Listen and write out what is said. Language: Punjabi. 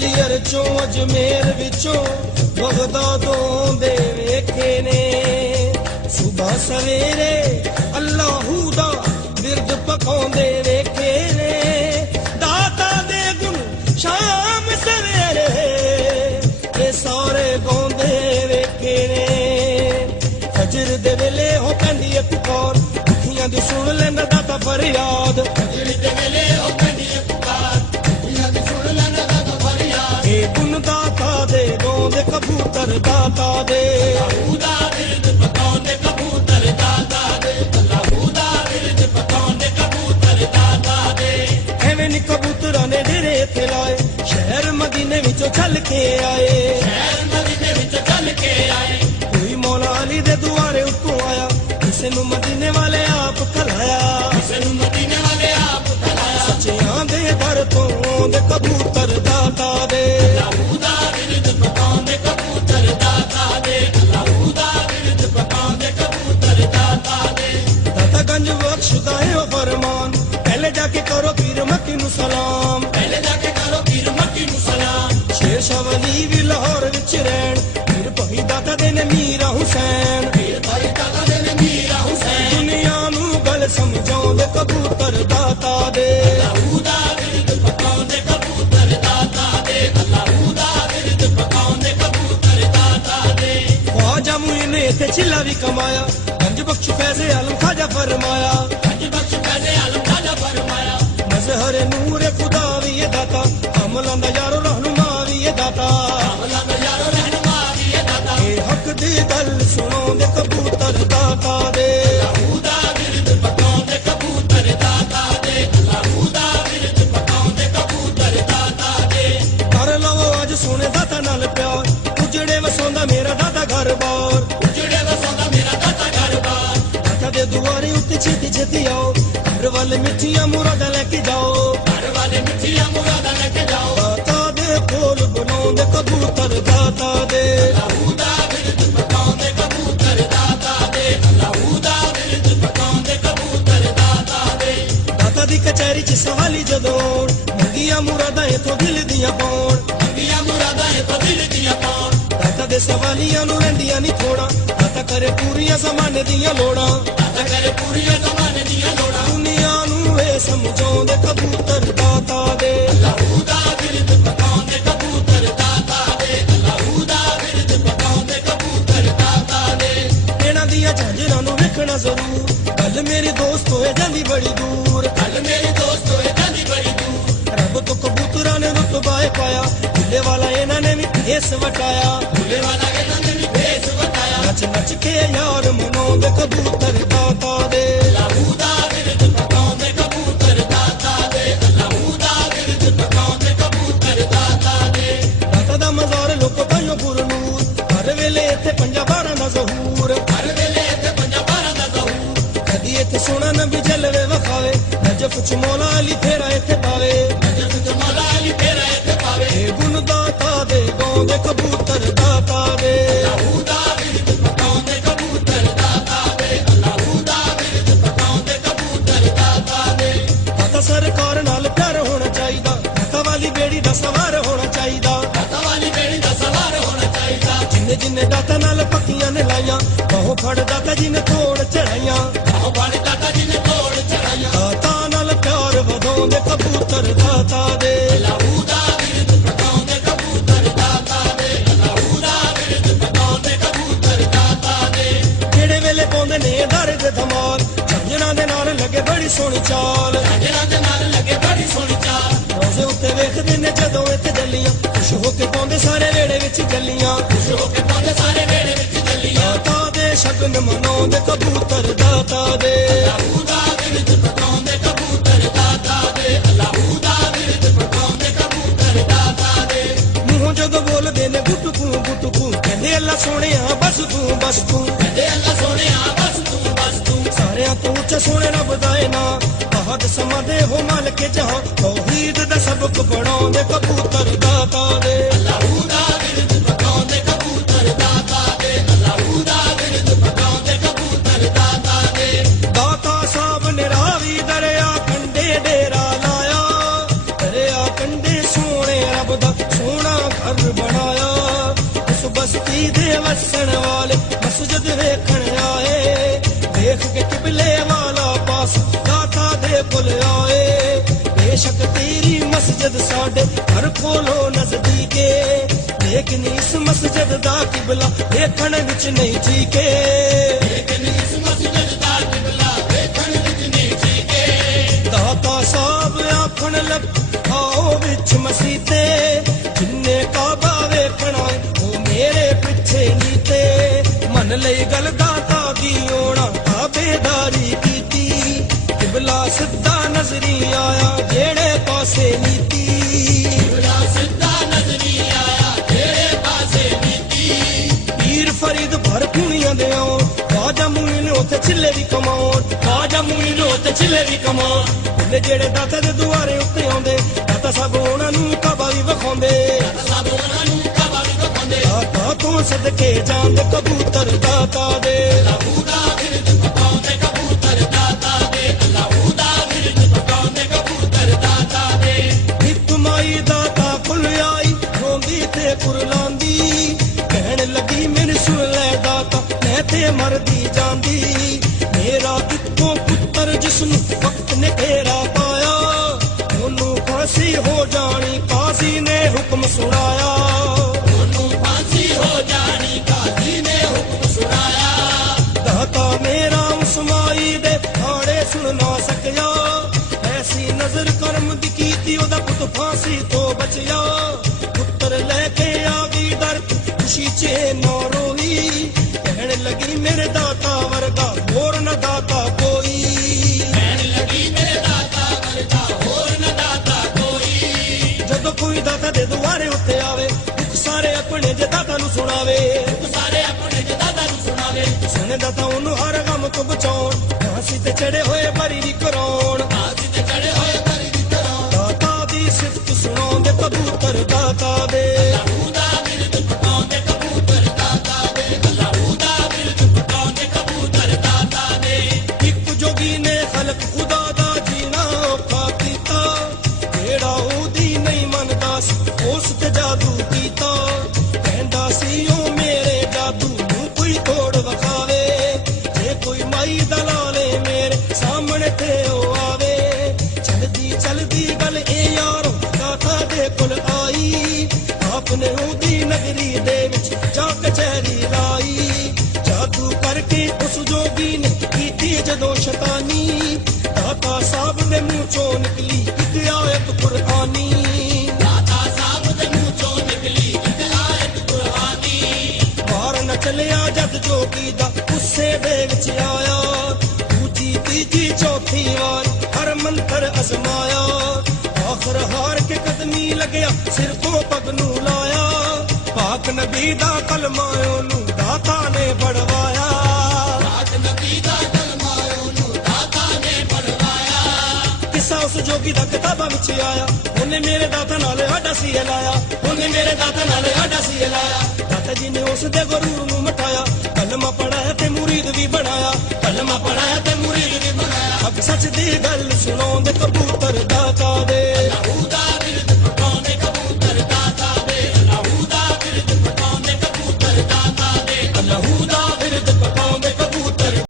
ਗਵਾਲੀਅਰ ਚੋਂ ਅਜਮੇਰ ਵਿੱਚੋਂ ਬਗਦਾਦੋਂ ਦੇ ਵੇਖੇ ਨੇ ਸੁਬਹ ਸਵੇਰੇ ਅੱਲਾਹੂ ਦਾ ਬਿਰਦ ਪਕਾਉਂਦੇ ਵੇਖੇ ਨੇ ਦਾਤਾ ਦੇ ਗੁਣ ਸ਼ਾਮ ਸਵੇਰੇ ਇਹ ਸਾਰੇ ਗਾਉਂਦੇ ਵੇਖੇ ਨੇ ਫਜਰ ਦੇ ਵੇਲੇ ਹੋ ਪੈਂਦੀ ਏ ਪੁਕਾਰ ਅੱਖੀਆਂ ਦੀ ਸੁਣ ਲੈਂਦਾ ਦਾਤਾ ਫਰਿਆਦ ਫਜਰ ਦੇ ਵੇਲੇ ਹੋ ਪੈਂਦੀ ਏ ਪੁਕਾਰ ਅੱਖੀਆਂ ਦੀ ਸੁਣ ਲੈਂਦਾ ਦਾਤਾ ਫਰਿਆਦ ਇਹ ਗੁਣ ਦਾਤਾ ਦੇ ਗਾਉਂਦੇ ਕਬੂਤਰ ਦਾਤਾ ਦੇ ਅੱਲਾਹੂ ਦਾ ਬਿਰਦ ਪਕਾਉਂਦੇ ਕਬੂਤਰ ਦਾਤਾ ਦੇ ਅੱਲਾਹੂ ਦਾ ਬਿਰਦ ਪਕਾਉਂਦੇ ਕਬੂਤਰ ਦਾਤਾ ਦੇ ਐਵੇਂ ਨੀ ਕਬੂਤਰਾਂ ਨੇ ਡੇਰੇ ਇੱਥੇ ਲਾਏ ਸ਼ਹਿਰ ਮਦੀਨੇ ਵਿੱਚੋਂ ਚੱਲ ਕੇ ਆਏ ਸ਼ਹਿਰ ਮਦੀਨੇ ਵਿੱਚੋਂ ਚੱਲ ਕੇ ਆਏ ਕੋਈ ਮੌਲਾ ਅਲੀ ਦੇ ਦੁਆਰੇ ਉੱਤੋਂ ਆਇਆ ਕਿਸੇ ਨੂੰ ਮਦੀਨੇ ਵਾਲੇ ਆਪ ਖਲਾਇਆ ਕਿਸੇ ਨੂੰ ਮਦੀਨੇ ਵਾਲੇ ਆਪ ਖਲਾਇਆ ਸੱਚਿਆਂ ਦੇ ਦਰ ਤੋਂ ਆਉਂਦੇ ਕਬੂਤਰ ਦਾਤਾ ਦੇ ਅੱਲਾਹੂ ਦਾ ਬਿਰਦ ਪਕਾਉਂਦੇ ਕਬੂਤਰ ਦਾਤਾ ਦੇ ਅੱਲਾਹੂ ਦਾ ਬਿਰਦ ਪਕਾਉਂਦੇ ਕਬੂਤਰ ਦਾਤਾ ਦੇ ਦਾਤਾ ਗੰਜ ਬਖਸ਼ਦਾ ਹੈ ਉਹ ਫਰਮਾਨ ਪਹਿਲੇ ਜਾ ਕੇ ਕਰੋ ਪੀਰ ਮੱਕੀ ਨੂੰ ਸਲਾਮ ਪਹਿਲੇ ਜਾ ਕੇ ਕਰੋ ਪੀਰ ਮੱਕੀ ਨੂੰ ਸਲਾਮ ਸ਼ੇਰ ਸ਼ਾਹ ਵਲੀ ਵੀ ਲਾਹੌਰ ਵਿੱਚ ਰਹਿਣ ਪੀਰ ਭਾਈ ਦਾਤਾ ਦੇ ਨੇ ਮੀਰਾ ਹੁਸੈਨ ਪੀਰ ਭਾਈ ਦਾਤਾ ਦੇ ਨੇ ਮੀਰਾ ਹੁਸੈਨ ਦੁਨੀਆ ਨੂੰ ਗੱਲ ਸਮਝਾਉਂਦੇ ਕਬੂਤਰ ਦਾਤਾ ਦੇ ਅੱਲਾਹੂ ਦਾ ਬਿਰਦ ਪਕਾਉਂਦੇ ਕਬੂਤਰ ਦਾਤਾ ਦੇ ਅੱਲਾਹੂ ਦਾ ਬਿਰਦ ਪਕਾਉਂਦੇ ਕਬੂਤਰ ਦਾਤਾ ਦੇ ਖਵਾਜਾ ਮੁਈਨ ਨੇ ਇੱਥੇ ਛਿੱਲਾ ਵੀ ਕਮਾਇਆ ਗੰਜ ਬਖਸ਼ ਫੈਜ਼ੇ ਆਲਮ ਖਾਜਾ ਫਰਮਾਇਆ ਗੰਜ ਬਖਸ਼ ਫੈਜ਼ੇ ਆਲਮ ਖਾਜਾ ਫਰਮਾਇਆ ਮਜ਼ਹਰ ਨੂਰ ਖੁਦਾ ਵੀ ਇਹ ਦਾਤਾ ਅਮਲਾਂ ਦਾ ਯਾਰੋ ਰਹਿਨੁਮਾ ਵੀ ਇਹ ਦਾਤਾ ਅਮਲਾਂ ਦਾ ਯਾਰੋ ਰਹਿਨੁਮਾ ਵੀ ਇਹ ਦਾਤਾ ਇਹ ਹੱਕ ਦੀ ਗੱਲ ਸੁਣਾਉਂਦੇ ਕਬੂਤਰ ਦਾਤਾ ਦੇ ਅੱਲਾਹੂ ਦਾ ਬਿਰਦ ਪਕਾਉਂਦੇ ਕਬੂਤਰ ਦਾਤਾ ਦੇ ਅੱਲਾਹੂ ਦਾ ਬਿਰਦ ਪਕਾਉਂਦੇ ਕਬੂਤਰ ਦਾਤਾ ਦੇ ਕਰ ਲਵੋ ਅੱਜ ਸੁਣੇ ਦਾਤਾ ਨਾਲ ਪਿਆਰ ਉਜੜੇ ਵਸਾਉਂਦਾ ਮੇਰਾ ਦਾਤਾ ਘਰ ਬਾਰ ਉਜੜੇ ਵਸਾਉਂਦਾ ਮੇਰਾ ਦਾਤਾ ਘਰ ਬਾਰ ਦਾਤਾ ਦੇ ਦੁਆਰੇ ਉੱਤੇ ਛੇਤੀ ਛੇਤੀ ਆਓ ਘਰ ਵਾਲੇ ਮਿੱਠੀਆਂ ਮੁਰਾਦਾਂ ਲੈ ਕੇ ਜਾਓ ਘਰ ਵਾਲੇ ਮਿੱਠੀਆਂ ਮੁਰਾਦਾਂ ਲੈ ਕੇ ਜਾਓ ਦਾਤਾ ਦੇ ਕੋਲ ਬਣਾਉਂਦੇ ਕਬੂਤਰ ਦਾਤਾ ਦੇ ਅੱਲਾਹੂ ਦਾ ਬਿਰਦ ਪਕਾਉਂਦੇ ਕਬੂਤਰ ਦਾਤਾ ਦੇ ਅੱਲਾਹੂ ਦਾ ਬਿਰਦ ਪਕਾਉਂਦੇ ਕਬੂਤਰ ਦਾਤਾ ਦੇ ਦਾਤਾ ਦੀ ਕਚਹਿਰੀ 'ਚ ਸਵਾਲੀ ਜਦੋਂ ਮੰਗੀਆਂ ਮੁਰਾਦਾਂ ਇਥੋਂ ਦਿਲ ਦੀਆਂ ਪਾਉਣ ਮੰਗੀਆਂ ਮੁਰਾਦਾਂ ਇਥੋਂ ਦਿਲ ਦੀਆਂ ਪਾਉਣ ਦਾਤਾ ਦੇ ਸਵਾਲੀਆਂ ਨੂੰ ਰਹਿੰਦੀਆਂ ਨਹੀਂ ਥੋੜਾ ਦਾਤਾ ਕਰੇ ਪੂਰੀਆਂ ਜ਼ਮਾਨੇ ਦੀਆਂ ਲੋੜਾਂ ਦਾਤਾ ਕਰੇ ਪੂਰੀਆਂ ਜ਼ਮਾਨੇ ਦੀਆਂ ਲੋੜਾਂ ਦੁਨੀਆ ਨੂੰ ਇਹ ਸਮਝਾਉਂਦੇ ਕਬੂਤਰ ਦਾਤਾ ਦੇ ਅੱਲਾਹੂ ਦਾ ਬਿਰਦ ਪਕਾਉਂਦੇ ਕਬੂਤਰ ਦਾਤਾ ਦੇ ਅੱਲਾਹੂ ਦਾ ਬਿਰਦ ਪਕਾਉਂਦੇ ਕਬੂਤਰ ਦਾਤਾ ਦੇ ਇਹਨਾਂ ਦੀਆਂ ਝਾਂਜਰਾਂ ਨੂੰ ਵੇਖਣਾ ਜ਼ਰੂਰ ਗੱਲ ਮੇਰੀ ਦੋਸਤ ਹੋਏ ਜਾਂਦੀ ਬੜੀ ਦੂਰ ਗੱਲ ਮੇਰੀ ਦੋਸਤ ਹੋਏ ਜਾਂਦੀ ਬੜੀ ਦੂਰ ਰੱਬ ਤੋਂ ਕਬੂਤਰਾਂ ਨੇ ਰੁਤਬਾ ਪਾਇਆ ਭੁੱਲੇ ਵਾਲਾ ਇਹਨਾਂ ਨੇ ਵੀ ਭੇਸ ਵਟਾਇਆ ਭੁੱਲੇ ਵਾਲਾ ਇਹਨਾਂ ਨੇ ਵੀ ਭੇਸ ਵਟਾਇਆ ਨੱਚ ਨੱਚ ਕੇ ਯਾਰ ਮਨਾਉਂਦੇ ਕਬੂਤਰ ਦਾਤਾ ਦੇ ਅੱਲਾਹੂ ਦਾ ਬਿਰਦ ਪਕਾਉਂਦੇ ਕਬੂਤਰ ਦਾਤਾ ਦੇ ਅੱਲਾਹੂ ਦਾ ਬਿਰਦ ਪਕਾਉਂਦੇ ਕਬੂਤਰ ਦਾਤਾ ਦੇ ਦਾਤਾ ਦਾ ਮਜ਼ਾਰ ਲੋਕੋ ਭਾਈਓ ਗੁਰਨੂਰ ਹਰ ਵੇਲੇ ਇੱਥੇ 5-12 ਦਾ ਜ਼ਹੂਰ ਹਰ ਵੇਲੇ ਇੱਥੇ 5-12 ਦਾ ਜ਼ਹੂਰ ਕਦੀ ਇੱਥੇ ਸੋਹਣਾ ਨਬੀ ਜਲਵੇ ਵਖਾਵੇ ਨਜਫ ਚ ਮੌਲਾ ਅਲੀ ਫੇਰਾ ਇੱਥੇ ਪਾਵੇ ਨਜਫ ਚ ਮੌਲਾ ਅਲੀ ਫੇਰਾ ਇੱਥੇ ਪਾਵੇ ਇਹ ਗੁਣ ਦਾਤਾ ਦੇ ਗਾਉਂਦੇ ਕਬੂਤਰ ਦਾਤਾ ਦੇ ਅੱਲਾਹੂ ਦਾ ਬਿਰਦ ਪਕਾਉਂਦੇ ਕਬੂਤਰ ਦਾਤਾ ਦੇ ਅੱਲਾਹੂ ਦਾ ਬਿਰਦ ਪਕਾਉਂਦੇ ਕਬੂਤਰ ਦਾਤਾ ਦੇ ਦਾਤਾ ਸਰਕਾਰ ਨਾਲ ਪਿਆਰ ਹੋਣਾ ਚਾਹੀਦਾ ਦਾਤਾ ਵਾਲੀ ਬੇੜੀ ਦਾ ਸਵਾਰ ਹੋਣਾ ਚਾਹੀਦਾ ਦਾਤਾ ਵਾਲੀ ਬੇੜੀ ਦਾ ਸਵਾਰ ਹੋਣਾ ਚਾਹੀਦਾ ਜਿੰਨੇ ਜਿੰਨੇ ਦਾਤਾ ਨਾਲ ਪੱਕੀਆਂ ਨੇ ਲਾਈਆਂ ਬਾਹੋਂ ਫੜ ਦਾਤਾ ਜੀ ਨੇ ਤੋੜ ਚੜਾਈਆਂ ਬਾਹੋਂ ਫੜ ਦਾਤਾ ਜੀ ਨੇ ਤੋੜ ਚੜਾਈਆਂ ਦਾਤਾ ਨਾਲ ਪਿਆਰ ਵਧਾਉਂਦੇ ਕਬੂਤਰ ਦਾਤਾ ਦੇ ਅੱਲਾਹੂ ਦਾ ਬਿਰਦ ਪਕਾਉਂਦੇ ਕਬੂਤਰ ਦਾਤਾ ਦੇ ਅੱਲਾਹੂ ਦਾ ਬਿਰਦ ਪਕਾਉਂਦੇ ਕਬੂਤਰ ਦਾਤਾ ਦੇ ਜਿਹੜੇ ਵੇਲੇ ਪਾਉਂਦੇ ਨੇ ਦਰ ਦੇ ਧਮਾਲ ਝਾਂਜਰਾਂ ਦੇ ਨਾਲ ਲੱਗੇ ਬੜੀ ਸੋਹਣੀ ਚਾਲ ਝਾਂਜਰਾਂ ਦੇ ਨਾਲ ਲੱਗੇ ਬੜੀ ਸੋਹਣੀ ਚਾਲ ਰੋਜ਼ੇ ਉੱਤੇ ਵੇਖਦੇ ਨੇ ਜਦੋਂ ਇੱਥੇ ਜੱਲੀਆਂ ਖੁਸ਼ ਹੋ ਕੇ ਪਾਉਂਦੇ ਸਾਰੇ ਵੇੜੇ ਵਿੱਚ ਜੱਲੀਆਂ ਖੁਸ਼ ਹੋ ਕੇ ਪਾਉਂਦੇ ਸਾਰੇ ਵੇੜੇ ਵਿੱਚ ਜੱਲੀਆਂ ਦਾਤਾ ਦੇ ਸ਼ਗਨ ਮਨਾਉਂਦੇ ਕਬੂਤਰ ਦਾਤਾ ਦੇ ਅੱਲਾਹੂ ਦਾ ਬਿਰਦ ਪਕਾਉਂਦੇ ਕਬੂਤਰ ਦਾਤਾ ਦੇ ਅੱਲਾਹੂ ਦਾ ਬਿਰਦ ਪਕਾਉਂਦੇ ਕਬੂਤਰ ਦਾਤਾ ਦੇ ਮੂੰਹੋਂ ਜਦੋਂ ਬੋਲਦੇ ਨੇ ਗੁੱਟਕੂ ਕਹਿੰਦੇ ਅੱਲਾ ਸੋਹਣਿਆ ਬਸ ਤੂੰ ਕਹਿੰਦੇ ਅੱਲਾ ਸੋਹਣਿਆ ਬਸ ਤੂੰ ਸਾਰਿਆਂ ਤੋਂ ਉੱਚਾ ਸੋਹਣੇ ਰੱਬ ਦਾ ਏ ਨਾਂ ਬਹੁਤ ਸਮਾਂ ਦੇ ਹੋ ਮਾਲਕ ਜਹਾਂ ਤੌਹੀਦ ਦਾ ਸਬਕ ਪੜਾਉਂਦੇ ਕਬੂਤਰ ਦਾਤਾ ਦੇ ਅੱਲਾਹੂ ਦਾ ਬਿਰਦ ਪਕਾਉਂਦੇ ਕਬੂਤਰ ਦਾਤਾ ਦੇ ਅੱਲਾਹੂ ਦਾ ਬਿਰਦ ਪਕਾਉਂਦੇ ਕਬੂਤਰ ਦਾਤਾ ਦੇ ਦਾਤਾ ਸਾਹਿਬ ਨੇ ਰਾਵੀ ਦਰਿਆ ਕੰਢੇ ਡੇਰਾ ਲਾਇਆ ਦਰਿਆ ਕੰਢੇ ਸੋਹਣੇ ਰੱਬ ਦਾ ਵਸਣ ਵਾਲੇ ਮਸਜਿਦ ਵੇਖਣ ਆਏ, ਵੇਖ ਕੇ ਕਿਬਲੇ ਵਾਲਾ ਪਾਸ ਦਾਤਾ ਦੇ ਕੋਲ ਆਏ। ਬੇਸ਼ੱਕ ਤੇਰੀ ਮਸਜਿਦ ਸਾਡੇ ਘਰ ਕੋਲੋਂ ਨਜ਼ਦੀਕੇ, ਲੇਕਿਨ ਇਸ ਮਸਜਿਦ ਦਾ ਕਿਬਲਾ ਵੇਖਣ ਵਿੱਚ ਨਹੀਂ ਠੀਕੇ। ਲੇਕਿਨ ਇਸ ਮਸਜਿਦ ਦਾ ਕਿਬਲਾ ਵੇਖਣ ਵਿੱਚ ਨਹੀਂ ਠੀਕੇ। ਦਾਤਾ ਸਾਹਿਬ ਆਖਣ ਲੱਗ ਆਓ ਵਿੱਚ ਮਸੀਤੇ, ਜਿੰਨੇ ਕਾਬਾ ਵੇਖਣਾ ਉਹ ਮੇਰੇ ਪਿੱਛੇ ਨੀਤੇ। ਮੰਨ ਲਈ ਗੱਲ ਦਾਤਾ ਦੀ ਆਉਣਾ ਤਾਬੇਦਾਰੀ ਕੀਤੀ, ਕਿਬਲਾ ਸਿੱਧਾ ਨਜ਼ਰੀ ਆਇਆ ਜਿਹੜੇ ਪਾਸੇ ਨੀਤੀ। ਕਿਬਲਾ ਸਿੱਧਾ ਨਜ਼ਰੀ ਆਇਆ ਜਿਹੜੇ ਪਾਸੇ ਨੀਤੀ। ਪੀਰ ਫਰੀਦ ਭਰ ਕੁਣੀਆਂ ਦੇ ਆਉਣ, ਖਾਜਾ ਮੁਈਨ ਉੱਥੇ ਛਿੱਲੇ ਵੀ ਕਮਾਉਣ, ਖਾਜਾ ਮੁਈਨ ਉੱਤੇ ਛਿੱਲੇ ਵੀ ਕਮਾਉਣ। ਉਹਦੇ ਜਿਹੜੇ ਦਾਤਾ ਦੇ ਦੁਆਰੇ ਉੱਤੇ ਆਉਂਦੇ, ਦਾਤਾ ਸਾਹਿਬ ਉਹਨਾਂ ਨੂੰ ਕਾਬਾ ਵੀ ਵਿਖਾਉਂਦੇ। ਸਭ ਉਹਨਾਂ ਨੂੰ ਕਾਬਾ ਵੀ ਵਿਖਾਉਂਦੇ। ਦਾਤਾ ਤੋਂ ਸਦਕੇ ਜਾਂਦੇ ਕਬੂਤਰ ਦਾਤਾ ਦੇ, ਅੱਲਾਹੂ ਦਾ ਬਿਰਦ ਪਕਾਉਂਦੇ ਕਬੂਤਰ ਦਾਤਾ ਦੇ। ਅੱਲਾਹੂ ਦਾ ਬਿਰਦ ਪਕਾਉਂਦੇ ਕਬੂਤਰ ਦਾਤਾ ਦੇ। ਇੱਕ ਮਾਈ ਦਾਤਾ ਕੋਲ ਆਈ ਰੋਂਦੀ ਤੇ ਕੁਰਲਾਂਦੀ, ਕਹਿਣ ਲੱਗੀ ਮੈਨੂੰ ਸੁਣ ਲੈ ਦਾਤਾ ਮੈਂ ਤੇ ਮਰਦੀ ਜਾਂਦੀ। ਮੇਰਾ ਇੱਕੋ ਪੁੱਤਰ ਜਿਸਨੂੰ ਵਕਤ ਨੇ ਘੇਰਾ ਪਾਇਆ, ਉਹਨੂੰ ਫਾਂਸੀ ਹੋ ਜਾਣੀ ਕਾਜ਼ੀ ਨੇ ਹੁਕਮ ਸੁਣਾਇਆ। ਉਹਨੂੰ ਫਾਂਸੀ ਹੋ ਜਾਣੀ ਕਾਜ਼ੀ ਨੇ ਹੁਕਮ ਸੁਣਾਇਆ। ਦਾਤਾ ਮੇਰਾ ਉਸ ਮਾਈ ਦੇ ਹਾੜੇ ਸੁਣ ਨਾ ਸਕਿਆ, ਐਸੀ ਨਜ਼ਰ ਕਰਮ ਦੀ ਕੀਤੀ ਉਹਦਾ ਪੁੱਤ ਫਾਂਸੀ ਤੋਂ ਬਚਿਆ। ਪੁੱਤਰ ਲੈ ਕੇ ਆ ਗਈ ਦਰ ਖੁਸ਼ੀ ਚ ਨਾ ਰੋਈ, ਕਹਿਣ ਲੱਗੀ ਮੇਰੇ ਦਾਤਾ ਵਰਗਾ ਹੋਰ ਨਾ ਦਾਤਾ ਕੋਈ। ਕਹਿਣ ਲੱਗੀ ਮੇਰੇ ਦਾਤਾ ਵਰਗਾ ਹੋਰ ਨਾ ਦਾਤਾ ਕੋਈ। ਜਦੋਂ ਕੋਈ ਦਾਤਾ ਦੇ ਦੁਆਰੇ ਉੱਤੇ ਆਵੇ, ਦੁੱਖ ਸਾਰੇ ਆਪਣੇ ਜੇ ਦਾਤਾ ਨੂੰ ਸੁਣਾਵੇ। ਸਾਰੇ ਆਪਣੇ ਜੇ ਦਾਤਾ ਨੂੰ ਸੁਣਾਵੇ। ਸੁਣੇ ਦਾਤਾ ਉਹਨੂੰ ਹਰ ਗਮ ਤੋਂ ਬਚਾਉਣ, ਫਾਂਸੀ ਤੇ ਚੜੇ ਹੋਏ ਬਰੀ ਵੀ ਕਰਾਉਣ। ਕਾਜ਼ੀ ਤੇ ਚੜੇ ਹੋਏ ਬਰੀ ਦੀ ਤਰ੍ਹਾਂ। ਦਾਤਾ ਦੀ ਸਿਫਤ ਸੁਣਾਉਂਦੇ ਕਬੂਤਰ ਦਾਤਾ ਦੇ, ਅੱਲਾਹੂ ਦਾ ਬਿਰਦ ਪਕਾਉਂਦੇ ਕਬੂਤਰ ਦਾਤਾ ਦੇ। ਅੱਲਾਹੂ ਦਾ ਬਿਰਦ ਪਕਾਉਂਦੇ ਕਬੂਤਰ ਦਾਤਾ ਦੇ। ਇੱਕ ਜੋਗੀ ਨੇ ਖਲਕ ਖੁਦਾ ਦਾ ਜੀਣਾ ਔਖਾ ਕੀਤਾ, ਜਿਹੜਾ ਉਹਦੀ ਨਹੀਂ ਮੰਨਦਾ ਸੀ ਉਸ ਤੇ ਜਾਦੂ ਕੀਤਾ। ਕਹਿੰਦਾ ਸੀ ਉਹ ਮੇਰੇ ਜਾਦੂ ਨੂੰ ਕੋਈ ਤੋੜ ਵਿਖਾਵੇ, ਜੇ ਕੋਈ ਮਾਈ ਦਲਾਲੇ ਮੇਰੇ ਸਾਹਮਣੇ ਤੇ ਉਹ ਆਵੇ। ਚਲਦੀ ਚਲਦੀ ਗੱਲ ਇਹ ਯਾਰੋ ਦਾਤਾ ਦੇ ਕੋਲ ਆਈ, ਆਪਨੇ ਉਹਦੀ ਨਗਰੀ ਦੇ ਵਿੱਚ ਜਾ ਕਚਹਿਰੀ ਲਾਈ। ਜਾਦੂ ਕਰਕੇ ਉਸ ਜੋਗੀ ਨੇ ਕੀਤੀ ਜਦੋਂ ਸ਼ੈਤਾਨੀ, ਦਾਤਾ ਸਾਹਿਬ ਦੇ ਮੂੰਹ ਚੋਂ ਨਿਕਲੀ ਇੱਕ ਆਇਤ ਕੁਰਆਨੀ। ਦਾਤਾ ਸਾਹਿਬ ਦੇ ਮੂੰਹ ਚੋਂ ਨਿਕਲੀ ਇੱਕ ਆਇਤ ਕੁਰਆਨੀ। ਮਾਰ ਨ ਚੱਲਿਆ ਜਦ ਜੋਗੀ ਦਾ ਗੁੱਸੇ ਦੇ ਵਿੱਚ ਆਇਆ, ਦੂਜੀ ਤੀਜੀ ਚੌਥੀ ਵਾਰ ਹਰ ਮੰਤਰ ਅਜ਼ਮਾਇਆ। ਆਖਰ ਹਾਰ ਕੇ ਕਦਮੀ ਲੱਗਿਆ ਸਿਰ ਤੋਂ ਪਗ ਨੂੰ ਲਾਇਆ, ਪਾਕ ਨਬੀ ਦਾ ਕਲਮਾ ਉਹਨੂੰ ਦਾਤਾ ਨੇ ਪੜਵਾਇਆ। ਪਾਕ ਨਬੀ ਦਾ ਕਲਮਾ ਉਹਨੂੰ ਦਾਤਾ ਨੇ ਪੜਵਾਇਆ। ਕਿੱਸਾ ਉਸ ਜੋਗੀ ਦਾ ਕਿਤਾਬਾਂ ਵਿੱਚ ਆਇਆ, ਉਹਨੇ ਮੇਰੇ ਦਾਤਾ ਨਾਲ ਆਡਾ ਸੀ ਲਾਇਆ, ਉਹਨੇ ਮੇਰੇ ਦਾਤਾ ਨਾਲ ਆਡਾ ਸੀ ਲਾਇਆ। ਦਾਤਾ ਜੀ ਨੇ ਉਸ ਦੇ ਗਰੂਰ ਨੂੰ ਮਟਾਇਆ, ਕਲਮਾ ਪੜਾਇਆ ਤੇ ਮੁਰੀਦ ਵੀ ਬਣਾਇਆ। ਕਲਮਾ ਪੜਾਇਆ ਤੇ ਮੁਰੀਦ ਵੀ ਬਣਾਇਆ। ਹੱਕ ਸੱਚ ਦੀ ਗੱਲ ਸੁਣਾਉਂਦੇ ਕਬੂਤਰ ਦਾਤਾ